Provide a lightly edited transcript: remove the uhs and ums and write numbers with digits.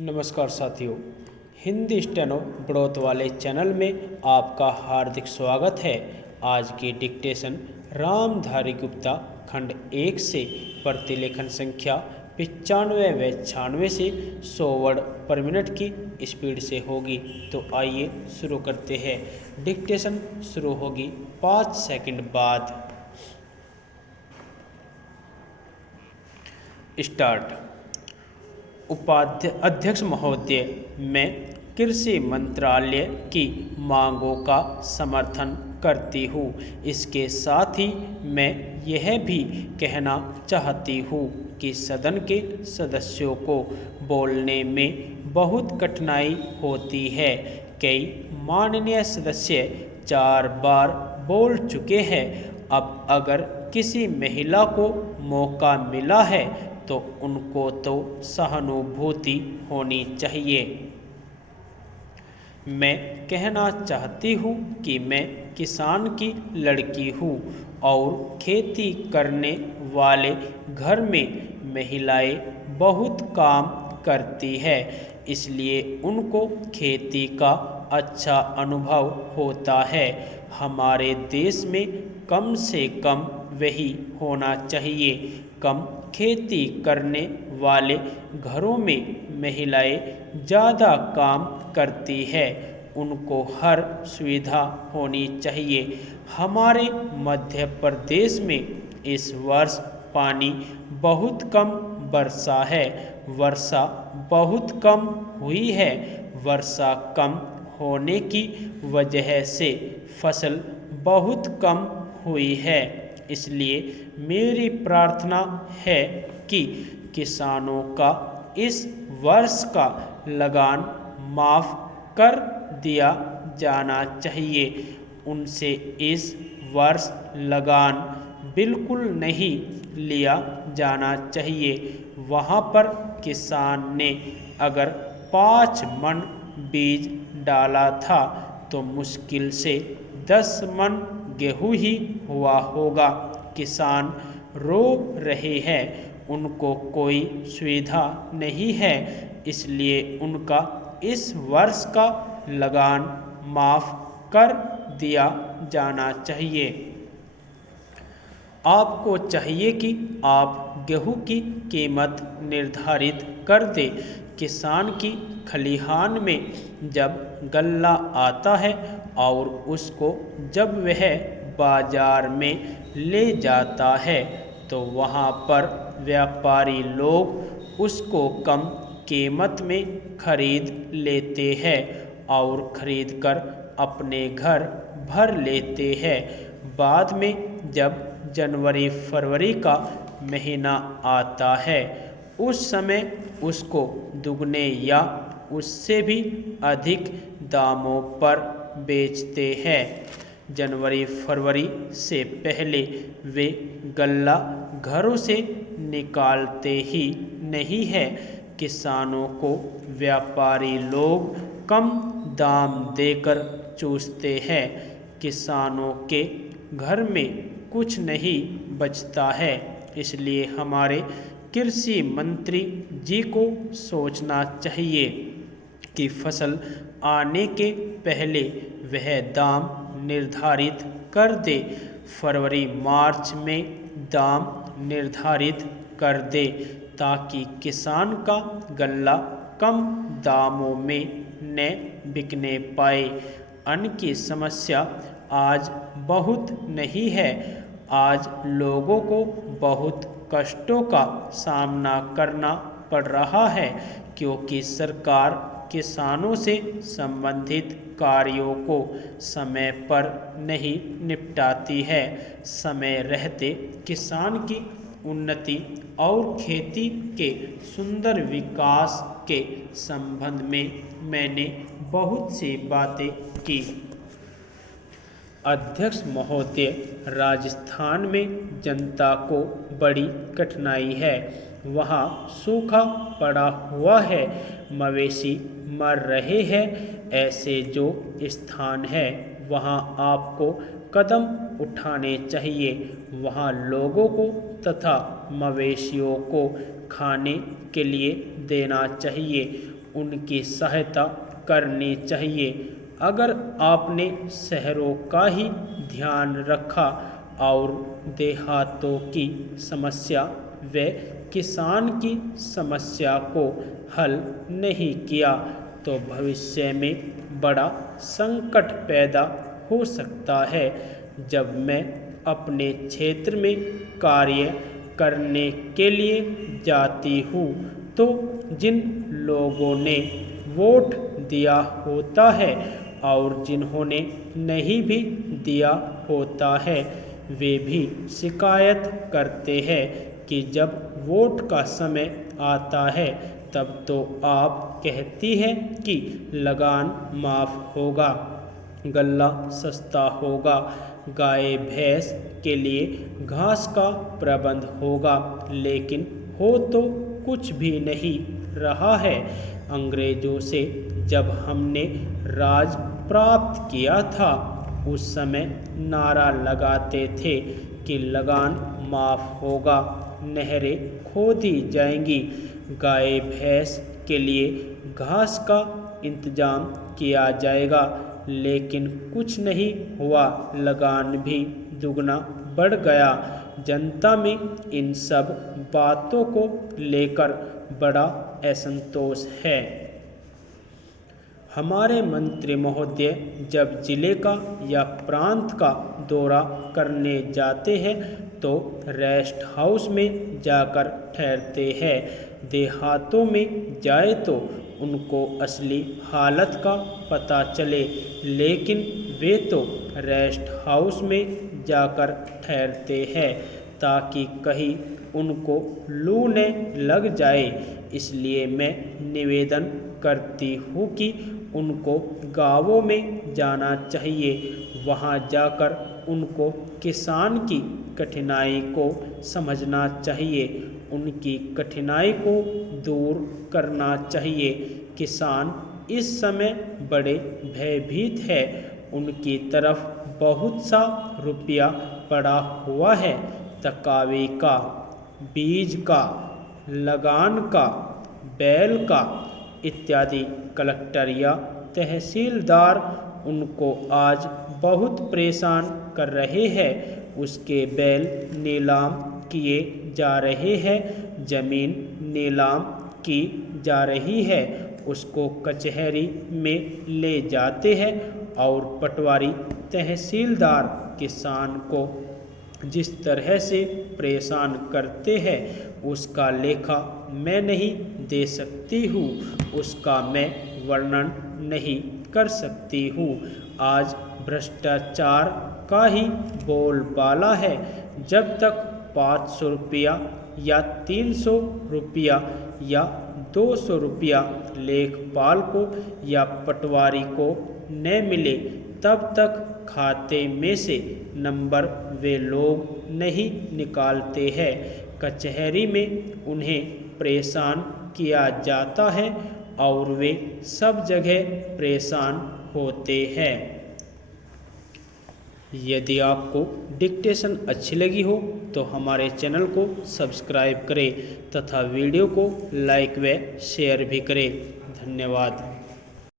नमस्कार साथियों, हिंदी स्टेनो बढ़ोत वाले चैनल में आपका हार्दिक स्वागत है। आज की डिक्टेशन रामधारी गुप्ता खंड 1 से प्रतिलेखन संख्या 95 व 96 से 100 वर्ड पर मिनट की स्पीड से होगी। तो आइए शुरू करते हैं। डिक्टेशन शुरू होगी 5 सेकंड बाद। स्टार्ट। अध्यक्ष महोदय, मैं कृषि मंत्रालय की मांगों का समर्थन करती हूँ। इसके साथ ही मैं यह भी कहना चाहती हूँ कि सदन के सदस्यों को बोलने में बहुत कठिनाई होती है। कई माननीय सदस्य 4 बार बोल चुके हैं। अब अगर किसी महिला को मौका मिला है तो उनको तो सहानुभूति होनी चाहिए। मैं कहना चाहती हूँ कि मैं किसान की लड़की हूँ और खेती करने वाले घर में महिलाएं बहुत काम करती है, इसलिए उनको खेती का अच्छा अनुभव होता है। हमारे देश में कम से कम वही होना चाहिए। कम खेती करने वाले घरों में महिलाएं ज़्यादा काम करती है, उनको हर सुविधा होनी चाहिए। हमारे मध्य प्रदेश में इस वर्ष पानी बहुत कम बरसा है। वर्षा बहुत कम हुई है। वर्षा कम होने की वजह से फसल बहुत कम हुई है। इसलिए मेरी प्रार्थना है कि किसानों का इस वर्ष का लगान माफ़ कर दिया जाना चाहिए। उनसे इस वर्ष लगान बिल्कुल नहीं लिया जाना चाहिए। वहाँ पर किसान ने अगर 5 मन बीज डाला था तो मुश्किल से 10 मन गेहूँ ही हुआ होगा। किसान रो रहे हैं, उनको कोई सुविधा नहीं है, इसलिए उनका इस वर्ष का लगान माफ़ कर दिया जाना चाहिए। आपको चाहिए कि आप गेहूं की कीमत निर्धारित कर दें। किसान की खलिहान में जब गल्ला आता है और उसको जब वह बाजार में ले जाता है तो वहाँ पर व्यापारी लोग उसको कम कीमत में खरीद लेते हैं और खरीद कर अपने घर भर लेते हैं। बाद में जब जनवरी फरवरी का महीना आता है उस समय उसको दुगने या उससे भी अधिक दामों पर बेचते हैं। जनवरी फरवरी से पहले वे गल्ला घरों से निकालते ही नहीं है। किसानों को व्यापारी लोग कम दाम देकर चूसते हैं। किसानों के घर में कुछ नहीं बचता है। इसलिए हमारे कृषि मंत्री जी को सोचना चाहिए कि फसल आने के पहले वह दाम निर्धारित कर दे। फरवरी मार्च में दाम निर्धारित कर दे ताकि किसान का गल्ला कम दामों में न बिकने पाए। अन्न की समस्या आज बहुत नहीं है। आज लोगों को बहुत कष्टों का सामना करना पड़ रहा है क्योंकि सरकार किसानों से संबंधित कार्यों को समय पर नहीं निपटाती है। समय रहते किसान की उन्नति और खेती के सुंदर विकास के संबंध में मैंने बहुत सी बातें की। अध्यक्ष महोदय, राजस्थान में जनता को बड़ी कठिनाई है। वहाँ सूखा पड़ा हुआ है, मवेशी मर रहे हैं। ऐसे जो स्थान है वहाँ आपको कदम उठाने चाहिए। वहाँ लोगों को तथा मवेशियों को खाने के लिए देना चाहिए। उनकी सहायता करनी चाहिए। अगर आपने शहरों का ही ध्यान रखा और देहातों की समस्या व किसान की समस्या को हल नहीं किया तो भविष्य में बड़ा संकट पैदा हो सकता है। जब मैं अपने क्षेत्र में कार्य करने के लिए जाती हूँ तो जिन लोगों ने वोट दिया होता है और जिन्होंने नहीं भी दिया होता है वे भी शिकायत करते हैं कि जब वोट का समय आता है तब तो आप कहती हैं कि लगान माफ़ होगा, गल्ला सस्ता होगा, गाय भैंस के लिए घास का प्रबंध होगा, लेकिन हो तो कुछ भी नहीं रहा है। अंग्रेज़ों से जब हमने राज प्राप्त किया था उस समय नारा लगाते थे कि लगान माफ़ होगा, नहरें खोदी जाएंगी, गाय भैंस के लिए घास का इंतजाम किया जाएगा, लेकिन कुछ नहीं हुआ, लगान भी दुगना बढ़ गया। जनता में इन सब बातों को लेकर बड़ा असंतोष है। हमारे मंत्री महोदय जब जिले का या प्रांत का दौरा करने जाते हैं तो रेस्ट हाउस में जाकर ठहरते हैं। देहातों में जाए तो उनको असली हालत का पता चले, लेकिन वे तो रेस्ट हाउस में जाकर ठहरते हैं ताकि कहीं उनको लू न लग जाए। इसलिए मैं निवेदन करती हूँ कि उनको गाँवों में जाना चाहिए। वहाँ जाकर उनको किसान की कठिनाई को समझना चाहिए, उनकी कठिनाई को दूर करना चाहिए। किसान इस समय बड़े भयभीत है, उनकी तरफ बहुत सा रुपया पड़ा हुआ है, तकावे का, बीज का, लगान का, बैल का इत्यादि। कलेक्टर या तहसीलदार उनको आज बहुत परेशान कर रहे हैं। उसके बैल नीलाम किए जा रहे हैं, जमीन नीलाम की जा रही है, उसको कचहरी में ले जाते हैं और पटवारी तहसीलदार किसान को जिस तरह से परेशान करते हैं उसका लेखा मैं नहीं दे सकती हूँ, उसका मैं वर्णन नहीं कर सकती हूँ। आज भ्रष्टाचार का ही बोलबाला है। जब तक 500 रुपया या 300 रुपया या 200 रुपया लेखपाल को या पटवारी को न मिले तब तक खाते में से नंबर वे लोग नहीं निकालते हैं। कचहरी में उन्हें परेशान किया जाता है और वे सब जगह परेशान होते हैं। यदि आपको डिक्टेशन अच्छी लगी हो तो हमारे चैनल को सब्सक्राइब करें तथा वीडियो को लाइक व शेयर भी करें। धन्यवाद।